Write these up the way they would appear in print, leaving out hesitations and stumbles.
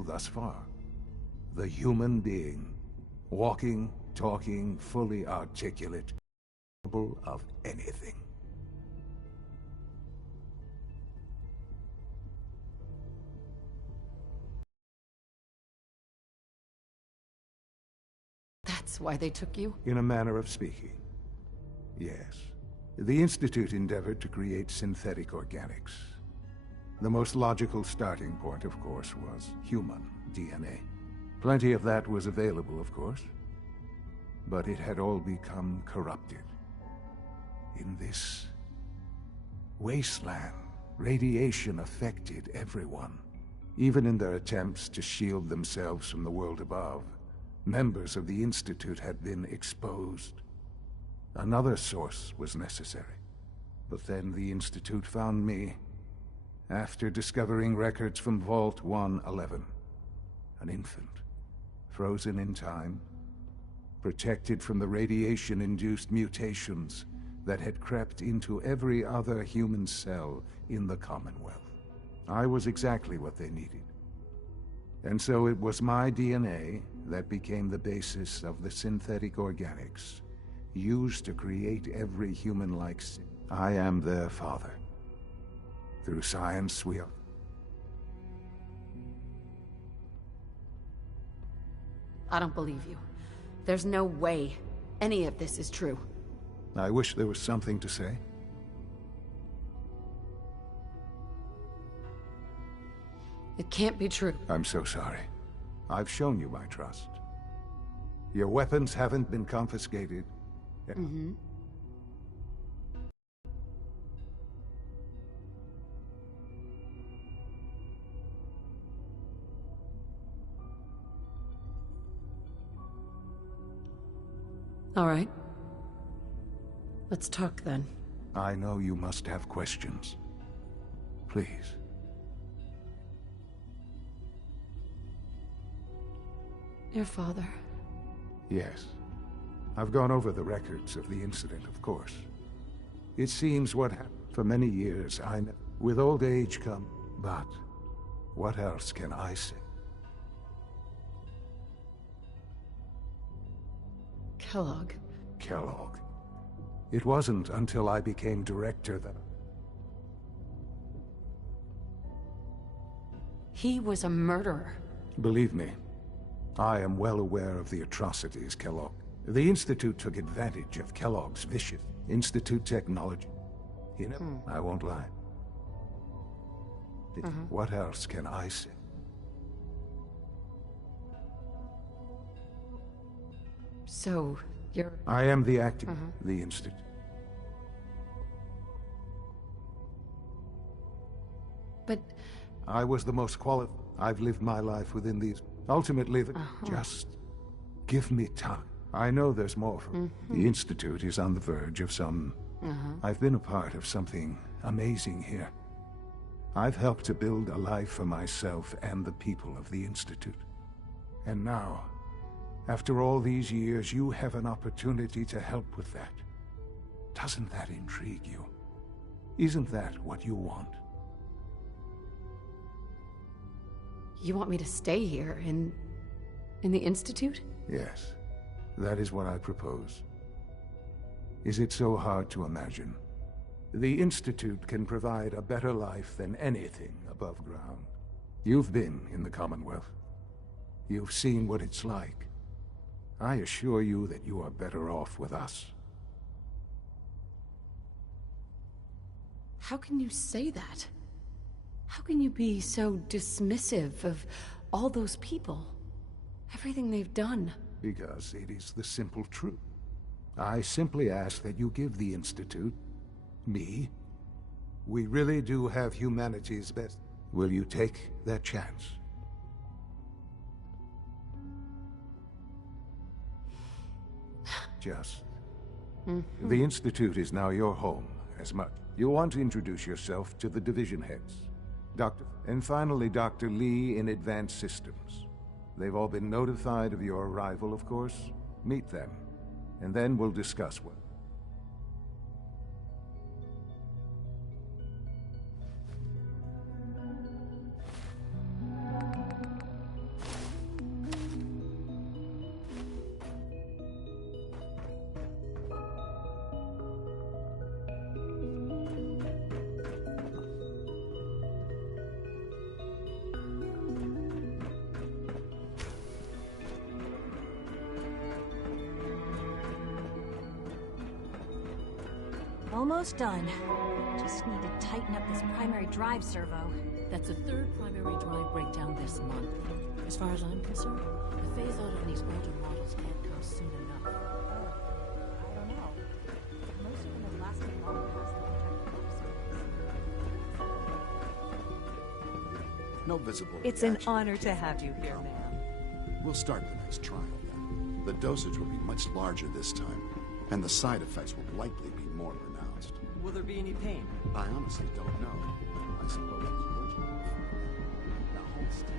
thus far. The human being, walking, talking, fully articulate, capable of anything. That's why they took you? In a manner of speaking, yes. The Institute endeavored to create synthetic organics. The most logical starting point, of course, was human DNA. Plenty of that was available, of course, but it had all become corrupted. In this wasteland, radiation affected everyone. Even in their attempts to shield themselves from the world above, members of the Institute had been exposed. Another source was necessary. But then the Institute found me, after discovering records from Vault 111. An infant, frozen in time, protected from the radiation-induced mutations that had crept into every other human cell in the Commonwealth. I was exactly what they needed. And so it was my DNA that became the basis of the synthetic organics used to create every human-like. I am their father. Through science, we are... I don't believe you. There's no way any of this is true. I wish there was something to say. It can't be true. I'm so sorry. I've shown you my trust. Your weapons haven't been confiscated. Mm-hmm. All right. Let's talk then. I know you must have questions. Please. Your father. Yes. I've gone over the records of the incident, of course. It seems what happened for many years, with old age come, but what else can I say? Kellogg. Kellogg. It wasn't until I became director that... He was a murderer. Believe me, I am well aware of the atrocities Kellogg... The Institute took advantage of Kellogg's vicious Institute technology. You know, I won't lie. What else can I say? So, you're... I am the acting... The Institute. But... I was the most qualified. I've lived my life within these... Ultimately, just give me time. I know there's more from... The Institute is on the verge of some... I've been a part of something amazing here. I've helped to build a life for myself and the people of the Institute. And now, after all these years, you have an opportunity to help with that. Doesn't that intrigue you? Isn't that what you want? You want me to stay here, in the Institute? Yes, that is what I propose. Is it so hard to imagine? The Institute can provide a better life than anything above ground. You've been in the Commonwealth. You've seen what it's like. I assure you that you are better off with us. How can you say that? How can you be so dismissive of all those people? Everything they've done? Because it is the simple truth. I simply ask that you give the Institute, me, we really do have humanity's best. Will you take that chance? Just. The Institute is now your home, as much. You want to introduce yourself to the division heads. And finally, Dr. Lee in Advanced Systems. They've all been notified of your arrival, of course. Meet them, and then we'll discuss what... Almost done. Just need to tighten up this primary drive servo. That's the third primary drive breakdown this month. As far as I'm concerned, the phase out on these older models can't come soon enough. I don't know. Most of them have lasted long past the projected. No visible It's an reaction honor to to have you here, ma'am. We'll start the next trial then. The dosage will be much larger this time, and the side effects will likely be more pronounced. Will there be any pain? I honestly don't know. I suppose it's urgent. Now hold still.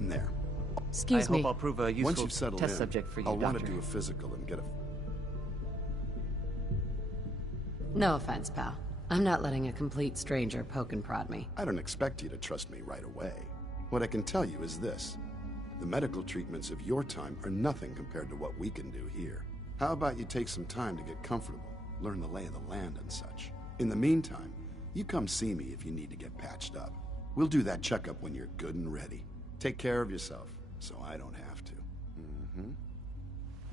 There. Excuse I me. hope I'll prove a Once useful you've settled test in, subject for you, I'll want to Doctor. do a physical and get a... No offense, pal. I'm not letting a complete stranger poke and prod me. I don't expect you to trust me right away. What I can tell you is this. The medical treatments of your time are nothing compared to what we can do here. How about you take some time to get comfortable, learn the lay of the land and such. In the meantime, you come see me if you need to get patched up. We'll do that checkup when you're good and ready. Take care of yourself, so I don't have to.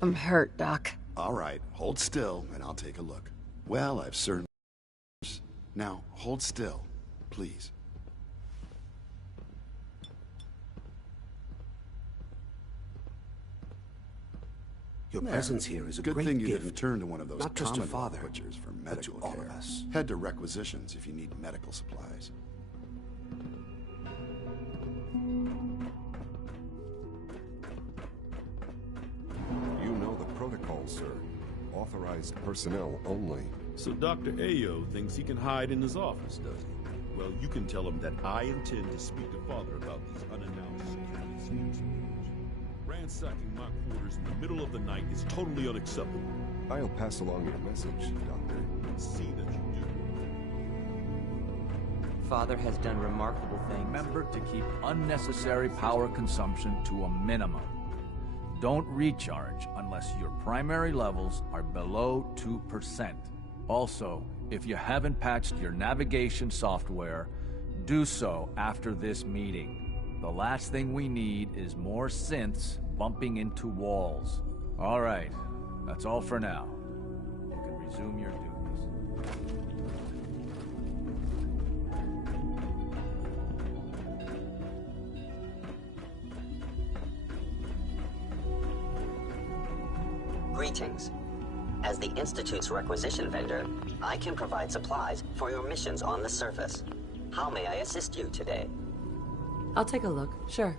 I'm hurt, Doc. All right, hold still, and I'll take a look. Well, I've certainly... Now, hold still, please. Your There. presence here is a Good great thing you gift. didn't turn to one of those Not just to Commonwealth Father, butchers for but to medical all care. of us. Head to requisitions if you need medical supplies. You know the protocol, sir. Authorized personnel only. So Dr. Ayo thinks he can hide in his office, does he? Well, you can tell him that I intend to speak to Father about these unannounced security schemes. Ransacking my quarters in the middle of the night is totally unacceptable. I'll pass along your message, Doctor. See that you do. Father has done remarkable things. Remember to keep unnecessary power consumption to a minimum. Don't recharge unless your primary levels are below 2%. Also, if you haven't patched your navigation software, do so after this meeting. The last thing we need is more synths bumping into walls. All right, that's all for now. You can resume your duties. Greetings. As the Institute's requisition vendor, I can provide supplies for your missions on the surface. How may I assist you today? I'll take a look, sure.